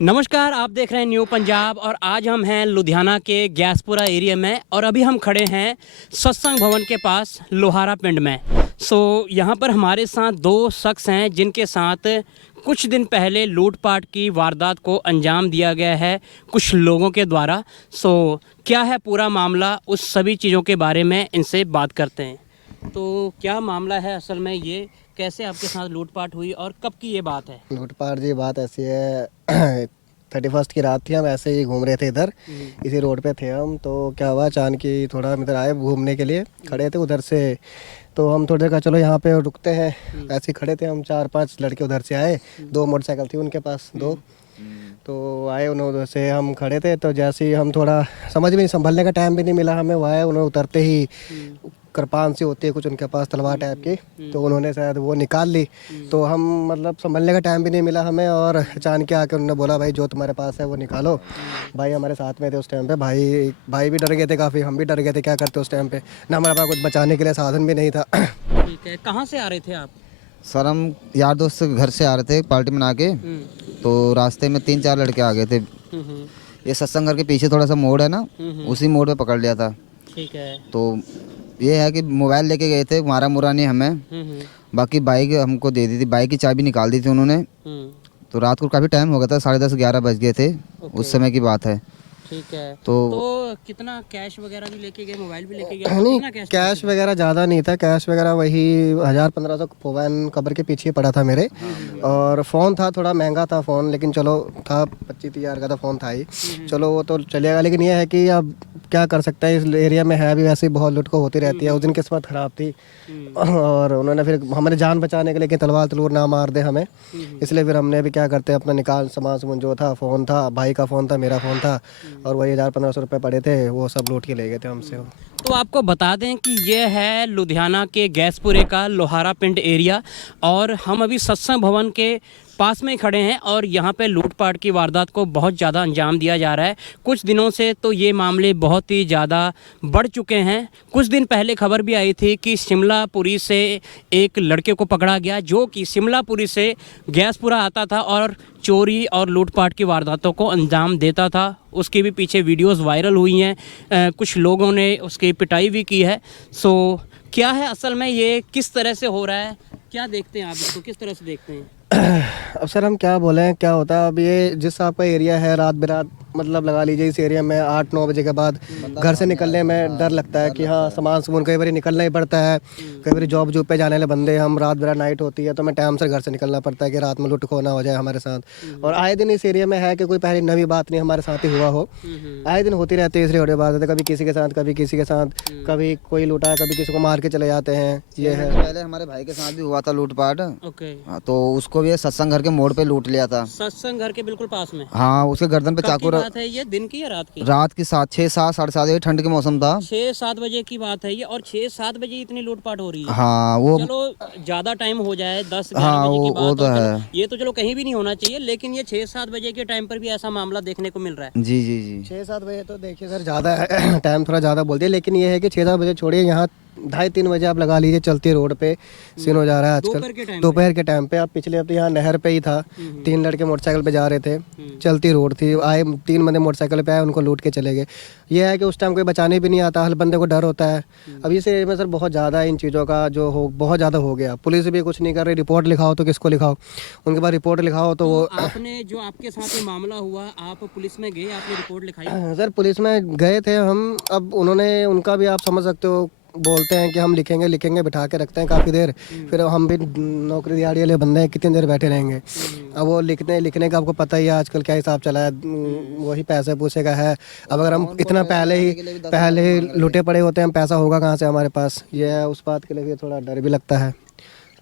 नमस्कार, आप देख रहे हैं न्यू पंजाब और आज हम हैं लुधियाना के गैसपुरा एरिया में और अभी हम खड़े हैं सत्संग भवन के पास लोहारा पिंड में। यहाँ पर हमारे साथ दो शख्स हैं जिनके साथ कुछ दिन पहले लूटपाट की वारदात को अंजाम दिया गया है कुछ लोगों के द्वारा। क्या है पूरा मामला, उस सभी चीज़ों के बारे में इनसे बात करते हैं। तो क्या मामला है असल में, ये कैसे आपके साथ लूटपाट हुई और कब की ये बात है? लूटपाट जी बात ऐसी है 31 की रात थी। हम ऐसे ही घूम रहे थे इधर, इसी रोड पे थे हम। तो क्या हुआ, अचानक ही थोड़ा हम इधर आए घूमने के लिए, खड़े थे उधर से। तो हम थोड़ी देर का चलो यहाँ पे रुकते हैं, ऐसे ही खड़े थे हम। 4-5 लड़के उधर से आए, 2 मोटरसाइकिल थी उनके पास, 2। तो आए उन्होंने, उधर से हम खड़े थे। तो जैसे ही हम थोड़ा समझ में नहीं, संभलने का टाइम भी नहीं मिला हमें। वो आए, उन्होंने उतरते ही कृपान सी होती है कुछ उनके पास, तलवार टाइप की, तो उन्होंने शायद वो निकाल ली। तो हम मतलब संभलने का टाइम भी नहीं मिला हमें। और अचानक आके उन्होंने बोला, भाई जो तुम्हारे पास है वो निकालो। भाई हमारे साथ में थे उस टाइम पे, भाई भी डर गए थे काफ़ी, हम भी डर गए थे। क्या करते उस टाइम पे, ना हमारे पास कुछ बचाने के लिए साधन भी नहीं था। ठीक है, कहाँ से आ रहे थे आप? सर हम यार दोस्त के घर से आ रहे थे पार्टी मना के। तो रास्ते में 3-4 लड़के आ गए थे। ये सत्संग घर के पीछे थोड़ा सा मोड़ है ना, उसी मोड़ पे पकड़ लिया था। ठीक है। तो ये है कि मोबाइल लेके गए थे, मारा मुरा नहीं हमें। बाकी बाइक हमको दे दी थी, बाइक की चाबी निकाल दी थी उन्होंने। तो रात को काफ़ी टाइम हो गया था, 10:30-11 बज गए थे उस समय की बात है। ठीक है। तो कितना कैश वगैरह भी लेके गए, मोबाइल भी लेके गए? नहीं, कैश वगैरह ज़्यादा नहीं था। कैश वगैरह वही 1000-1500 फ़ोन कब्र के पीछे पड़ा था मेरे। और फ़ोन था, थोड़ा महंगा था फ़ोन, लेकिन चलो था, 25-30 हज़ार का तो फ़ोन था ही। चलो वो तो चलेगा। लेकिन ये है कि अब क्या कर सकते हैं, इस एरिया में है अभी वैसे ही बहुत लूट को होती रहती है। उस दिन किस्मत ख़राब थी और उन्होंने फिर हमारी जान बचाने के लिए कि तलवार ना मार दे हमें, इसलिए फिर हमने भी क्या करते हैं, अपना निकाल सामान जो था, फ़ोन था, भाई का फ़ोन था, मेरा फ़ोन था, और वही 1000-1500 रुपये पड़े थे, वो सब लूट के ले गए थे हमसे। तो आपको बता दें कि ये है लुधियाना के गैसपुरे का लोहारा पिंड एरिया और हम अभी सत्संग भवन के पास में खड़े हैं और यहाँ पे लूटपाट की वारदात को बहुत ज़्यादा अंजाम दिया जा रहा है। कुछ दिनों से तो ये मामले बहुत ही ज़्यादा बढ़ चुके हैं। कुछ दिन पहले खबर भी आई थी कि शिमलापुरी से एक लड़के को पकड़ा गया जो कि शिमलापुरी से गैसपुरा आता था और चोरी और लूटपाट की वारदातों को अंजाम देता था। उसके भी पीछे वीडियोस वायरल हुई हैं, कुछ लोगों ने उसकी पिटाई भी की है। क्या है असल में, ये किस तरह से हो रहा है, क्या देखते हैं आप इसको, किस तरह से देखते हैं? अब सर हम क्या बोलें, क्या होता है अब ये जिस आपका एरिया है, रात बिरात मतलब लगा लीजिए, इस एरिया में 8-9 बजे के बाद घर से निकलने में डर लगता है कि हाँ सामान सुमन, कई बार निकलना ही पड़ता है। कई बार जॉब पे जाने वाले बंदे हम, रात बिरात नाइट होती है तो हमें टाइम से घर से निकलना पड़ता है कि रात में लूट खो ना हो जाए हमारे साथ। और आए दिन इस एरिया में है कि कोई पहले नवी बात नहीं हमारे साथ ही हुआ हो, आए दिन होती रहती है इसलिए बड़ी बात है। कभी किसी के साथ, कभी किसी के साथ, कभी कोई लूटा, कभी किसी को मार के चले जाते हैं। ये है, पहले हमारे भाई के साथ भी हुआ था लूटपाट। ओके। तो उसको भी सत्संग घर के मोड़ पे लूट लिया था। सत्संग घर के बिल्कुल पास में? हाँ, उसके गर्दन पे चाकू। बात है ये दिन की या रात की? रात की 6-7, 7:30, ठंड के मौसम था। 6-7 बजे की बात है ये, और 6-7 बजे इतनी लूटपाट हो रही है? हाँ वो चलो ज्यादा टाइम हो जाए, 10-11 हाँ, बजे की बात वो तो है। ये तो चलो कहीं भी नहीं होना चाहिए, लेकिन ये 6-7 बजे के टाइम पर भी ऐसा मामला देखने को मिल रहा है। जी जी जी। 6-7 बजे तो देखिए सर ज़्यादा है, टाइम थोड़ा ज़्यादा बोलते हैं, लेकिन ये है कि 6-7 बजे छोड़िए, यहाँ 2:30-3 बजे आप लगा लीजिए चलती रोड पे सीन हो जा रहा है आजकल। दोपहर के टाइम पे आप पिछले हफ्ते यहाँ नहर पे ही था, 3 लड़के मोटरसाइकिल पे जा रहे थे, चलती रोड थी, आए 3 बंदे मोटरसाइकिल पे आए, उनको लूट के चले गए। ये है कि उस टाइम कोई बचाने भी नहीं आता, हर बंदे को डर होता है। अब इस एरिया में सर बहुत ज़्यादा इन चीज़ों का जो हो बहुत ज़्यादा हो गया। पुलिस भी कुछ नहीं कर रही, रिपोर्ट लिखाओ तो किसको लिखाओ, उनके पास रिपोर्ट लिखाओ तो वो आपने जो आपके साथ ये मामला हुआ, आप पुलिस में गए, आपने रिपोर्ट लिखाई? सर पुलिस में गए थे हम। अब उन्होंने, उनका भी आप समझ सकते हो, बोलते हैं कि हम लिखेंगे, बिठा के रखते हैं काफ़ी देर, फिर हम भी नौकरी दिहाड़ी वाले बंदे हैं, कितनी देर बैठे रहेंगे। अब वो लिखने का आपको पता ही है आजकल क्या हिसाब चला है, वही पैसे पूसे का है। अब अगर हम इतना पहले ही लुटे पड़े होते हैं, पैसा होगा कहाँ से हमारे पास, ये है। उस बात के लिए थोड़ा डर भी लगता है।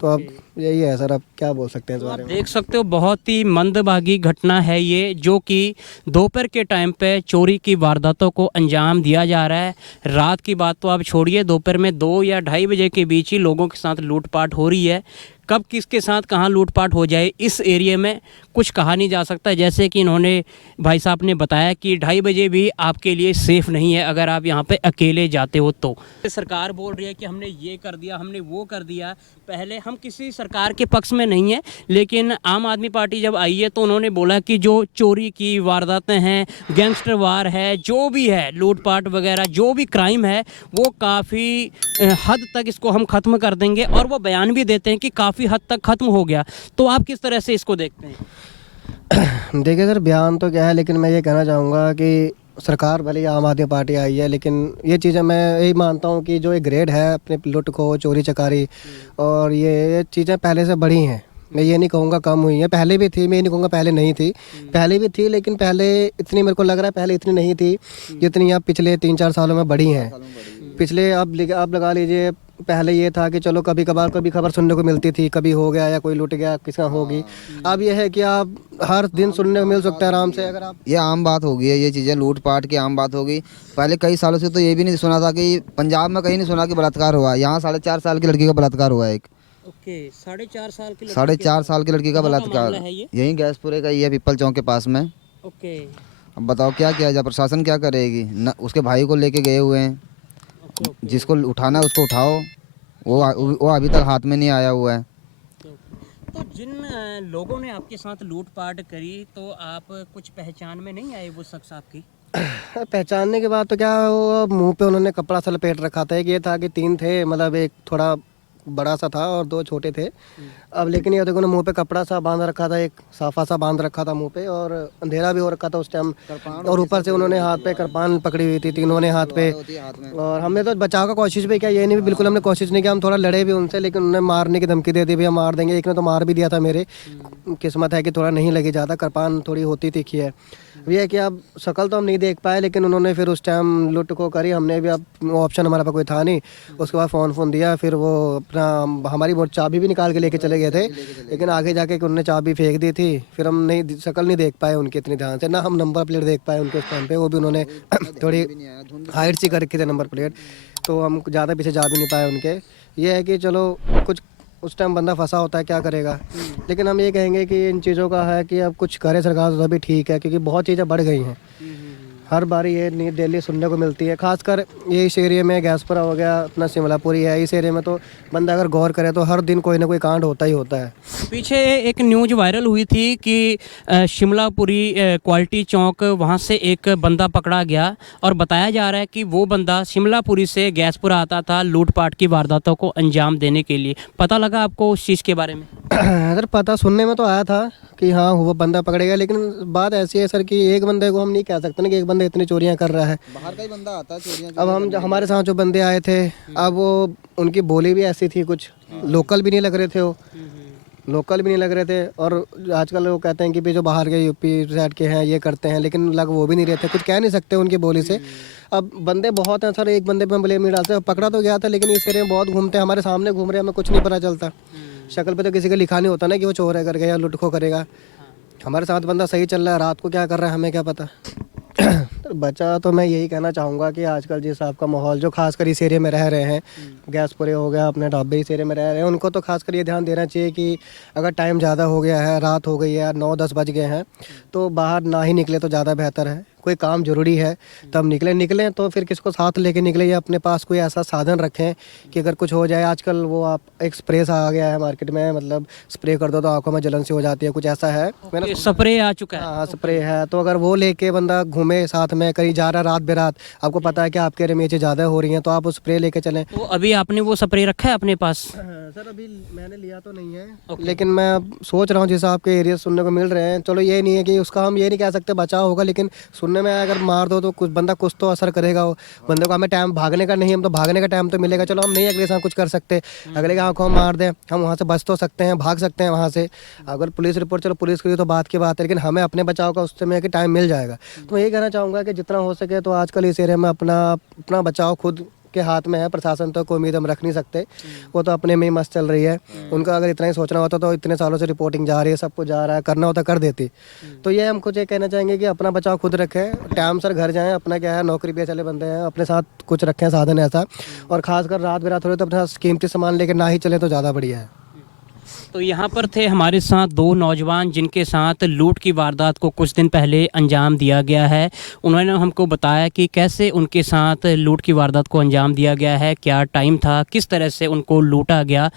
तो अब यही है सर, अब क्या बोल सकते हैं इस बारे में। देख सकते हो बहुत ही मंदभागी घटना है ये, जो कि दोपहर के टाइम पे चोरी की वारदातों को अंजाम दिया जा रहा है। रात की बात तो आप छोड़िए, दोपहर में 2 या 2:30 बजे के बीच ही लोगों के साथ लूटपाट हो रही है। कब किसके साथ कहाँ लूटपाट हो जाए इस एरिया में कुछ कहा नहीं जा सकता। जैसे कि इन्होंने भाई साहब ने बताया कि 2:30 बजे भी आपके लिए सेफ़ नहीं है अगर आप यहाँ पे अकेले जाते हो तो। सरकार बोल रही है कि हमने ये कर दिया, हमने वो कर दिया। पहले हम किसी सरकार के पक्ष में नहीं है, लेकिन आम आदमी पार्टी जब आई है तो उन्होंने बोला कि जो चोरी की वारदातें हैं, गैंगस्टर वार है, जो भी है लूटपाट वगैरह जो भी क्राइम है वो काफ़ी हद तक इसको हम ख़त्म कर देंगे, और वो बयान भी देते हैं कि काफ़ी हद तक ख़त्म हो गया। तो आप किस तरह से इसको देखते हैं? देखिए सर, बयान तो क्या है, लेकिन मैं ये कहना चाहूँगा कि सरकार भले ही आम आदमी पार्टी आई है, लेकिन ये चीज़ें मैं यही मानता हूँ कि जो एक ग्रेड है अपने लुट को चोरी चकारी, और ये चीज़ें पहले से बढ़ी हैं। मैं ये नहीं कहूँगा कम हुई है, पहले भी थी, मैं ये नहीं कहूँगा पहले नहीं थी, पहले भी थी, लेकिन पहले इतनी मेरे को लग रहा है पहले इतनी नहीं थी जितनी अब पिछले 3-4 सालों में बढ़ी हैं। पिछले अब लगा लीजिए, पहले ये था कि चलो कभी कभार कभी खबर सुनने को मिलती थी, कभी हो गया या कोई लुट गया किसका होगी। अब ये है कि आप हर दिन सुनने को मिल सकता है आराम से। अगर आप ये आम बात हो गई है, ये चीज़ें लूट पाट की आम बात हो गई। पहले कई सालों से तो ये भी नहीं सुना था कि पंजाब में कहीं नहीं सुना कि बलात्कार हुआ। यहाँ 4.5 साल की लड़की का बलात्कार हुआ है। एक ओके, 4.5 साल की 4.5 साल की लड़की का बलात्कार है ये? यहीं गैसपुरे का ही है, पीपल चौक के पास में। ओके, अब बताओ क्या किया जाए, प्रशासन क्या करेगी न? उसके भाई को लेके गए हुए हैं, जिसको उठाना है उसको उठाओ, वो अभी तक हाथ में नहीं आया हुआ है। तो जिन लोगों ने आपके साथ लूटपाट करी तो आप कुछ पहचान में नहीं आए वो शख्स आपकी? पहचानने के बाद तो क्या, वो मुंह पे उन्होंने कपड़ा सा लपेट रखा था। एक ये था कि 3 थे, मतलब एक थोड़ा बड़ा सा था और 2 छोटे थे। अब लेकिन ये देखो ना, मुंह पे कपड़ा सा बांध रखा था, एक साफा सा बांध रखा था मुंह पे, और अंधेरा भी हो रखा था उस टाइम, और ऊपर से उन्होंने हाथ पे कृपान पकड़ी हुई थी, तीनों ने हाथ पे। और हमने तो बचाव का कोशिश भी किया, ये नहीं भी बिल्कुल हमने कोशिश नहीं किया, हम थोड़ा लड़े भी उनसे, लेकिन उन्होंने मारने की धमकी दे दी, भैया मार देंगे। एक ने तो मार भी दिया था मेरे, किस्मत है कि थोड़ा नहीं लगी ज़्यादा, कृपान थोड़ी होती तीखी है। ये है कि अब शक्ल तो हम नहीं देख पाए, लेकिन उन्होंने फिर उस टाइम लुट को करी। हमने भी, अब ऑप्शन हमारे पास कोई था नहीं, उसके बाद फ़ोन दिया, फिर वो अपना हमारी वो चाबी भी निकाल के लेके चले गए थे, लेकिन आगे जाके उन्होंने चाबी फेंक दी थी। फिर हम नहीं, शक्ल नहीं देख पाए उनकी इतनी ध्यान से, ना हम नंबर प्लेट देख पाए उनके उस टाइम पे। वो भी उन्होंने थोड़ी हाइट सी कर रखी थी नंबर प्लेट, तो हम ज़्यादा पीछे जा भी नहीं पाए उनके। ये है कि चलो कुछ उस टाइम बंदा फंसा होता है, क्या करेगा। लेकिन हम ये कहेंगे कि इन चीज़ों का है कि अब कुछ करे सरकार तो तभी ठीक है, क्योंकि बहुत चीज़ें बढ़ गई हैं। हर बारी ये न्यूज़ डेली सुनने को मिलती है, खासकर ये इस एरिया में गैसपुरा हो गया, अपना शिमलापुरी है, इस एरिया में तो बंदा अगर गौर करे तो हर दिन कोई ना कोई कांड होता ही होता है। पीछे एक न्यूज़ वायरल हुई थी कि शिमलापुरी क्वालिटी चौक वहाँ से एक बंदा पकड़ा गया, और बताया जा रहा है कि वो बंदा शिमलापुरी से गैसपुरा आता था लूटपाट की वारदातों को अंजाम देने के लिए। पता लगा आपको उस चीज़ के बारे में? सर पता सुनने में तो आया था कि हाँ वो बंदा पकड़ेगा, लेकिन बात ऐसी है सर कि एक बंदे को हम नहीं कह सकते ना कि एक बंदा इतनी चोरियां कर रहा है। बाहर का ही बंदा आता है चोरियां। अब हम हमारे साथ जो बंदे आए थे, अब वो उनकी बोली भी ऐसी थी, कुछ लोकल भी नहीं लग रहे थे, वो लोकल भी नहीं लग रहे थे। और आजकल लोग कहते हैं कि भी जो बाहर के यूपी साइड के हैं ये करते हैं, लेकिन लग वो भी नहीं रहते, कुछ कह नहीं सकते उनकी बोली से। अब बंदे बहुत हैं सर, एक बंदे पे ब्लेम नहीं डालते। पकड़ा तो गया था, लेकिन इस एरिया में बहुत घूमते हैं, हमारे सामने घूम रहे हैं, हमें कुछ नहीं पता चलता। शक्ल पे तो किसी का लिखा नहीं होता ना कि वो चोर है करके या लुटखो करेगा। हमारे साथ बंदा सही चल रहा है, रात को क्या कर रहा है हमें क्या पता। तो बचा तो मैं यही कहना चाहूँगा कि आजकल जिस आपका माहौल जो खासकर इस एरिया में रह रहे हैं, गैसपुरे हो गया, अपने ढाबे इस एरिया में रह रहे हैं, उनको तो खासकर ये ध्यान देना चाहिए कि अगर टाइम ज़्यादा हो गया है, रात हो गई है, 9-10 बज गए हैं, तो बाहर ना ही निकले तो ज़्यादा बेहतर है। कोई काम ज़रूरी है तब निकलें तो फिर किसको साथ लेके निकले, या अपने पास कोई ऐसा साधन रखें कि अगर कुछ हो जाए। आजकल वो आप एक स्प्रे सा आ गया है मार्केट में, मतलब स्प्रे कर दो तो आंखों में जलन सी हो जाती है, कुछ ऐसा है। मैंने स्प्रे आ चुका है? हाँ स्प्रे है, तो अगर वो लेके बंदा घूमे साथ में, कहीं जा रहा रात बेरात, आपको पता है कि आपके एरिया में ये चीज़ ज़्यादा हो रही है, तो आप उस स्प्रे लेके चलें। तो अभी आपने वो स्प्रे रखा है अपने पास? सर अभी मैंने लिया तो नहीं है, लेकिन मैं सोच रहा हूँ जैसे आपके एरिया सुनने को मिल रहे हैं। चलो ये नहीं है कि उसका हम ये नहीं कह सकते बचाव होगा, लेकिन सुनने में अगर मार दो तो कुछ बंदा कुछ तो असर करेगा। वो बंदे को हमें टाइम भागने का नहीं, हम तो भागने का टाइम तो मिलेगा। चलो हम नहीं अगले साथ कुछ कर सकते, अगले की आंखों में मार दें, हम वहाँ से बच तो सकते हैं, भाग सकते हैं वहाँ से। अगर पुलिस रिपोर्ट, चलो पुलिस की तो बात की बात है, लेकिन हमें अपने बचाव का उस समय कि टाइम मिल जाएगा। तो मैं यही कहना चाहूँगा कि जितना हो सके तो आजकल इस एरिया में अपना बचाव खुद के हाथ में है। प्रशासन तो कोई उम्मीद हम रख नहीं सकते, वो तो अपने में ही मस्त चल रही है। उनका अगर इतना ही सोचना होता तो इतने सालों से रिपोर्टिंग जा रही है, सब कुछ जा रहा है, करना होता कर देती। तो ये हम कुछ ये कहना चाहेंगे कि अपना बचाव खुद रखें, टाइम सर घर जाएं, अपना क्या है नौकरी पे चले बंदे हैं, अपने साथ कुछ रखें साधन ऐसा, और खासकर रात बेरात हो रही तो अपने साथ कीमती सामान लेकर ना ही चले तो ज़्यादा बढ़िया है। तो यहाँ पर थे हमारे साथ दो नौजवान जिनके साथ लूट की वारदात को कुछ दिन पहले अंजाम दिया गया है। उन्होंने हमको बताया कि कैसे उनके साथ लूट की वारदात को अंजाम दिया गया है, क्या टाइम था, किस तरह से उनको लूटा गया,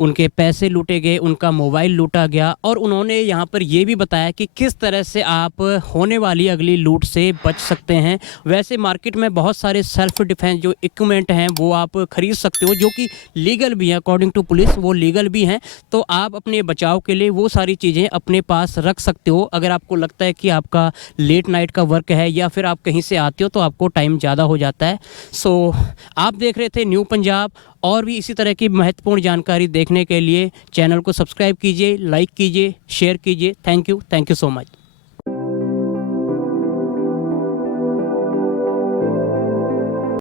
उनके पैसे लूटे गए, उनका मोबाइल लूटा गया, और उन्होंने यहाँ पर ये भी बताया कि किस तरह से आप होने वाली अगली लूट से बच सकते हैं। वैसे मार्केट में बहुत सारे सेल्फ डिफेंस जो इक्विपमेंट हैं वो आप खरीद सकते हो, जो कि लीगल भी हैं, अकॉर्डिंग टू पुलिस वो लीगल भी हैं। तो आप अपने बचाव के लिए वो सारी चीज़ें अपने पास रख सकते हो। अगर आपको लगता है कि आपका लेट नाइट का वर्क है या फिर आप कहीं से आते हो तो आपको टाइम ज़्यादा हो जाता है। सो आप देख रहे थे न्यू पंजाब। और भी इसी तरह की महत्वपूर्ण जानकारी देखने के लिए चैनल को सब्सक्राइब कीजिए, लाइक कीजिए, शेयर कीजिए। Thank you so much.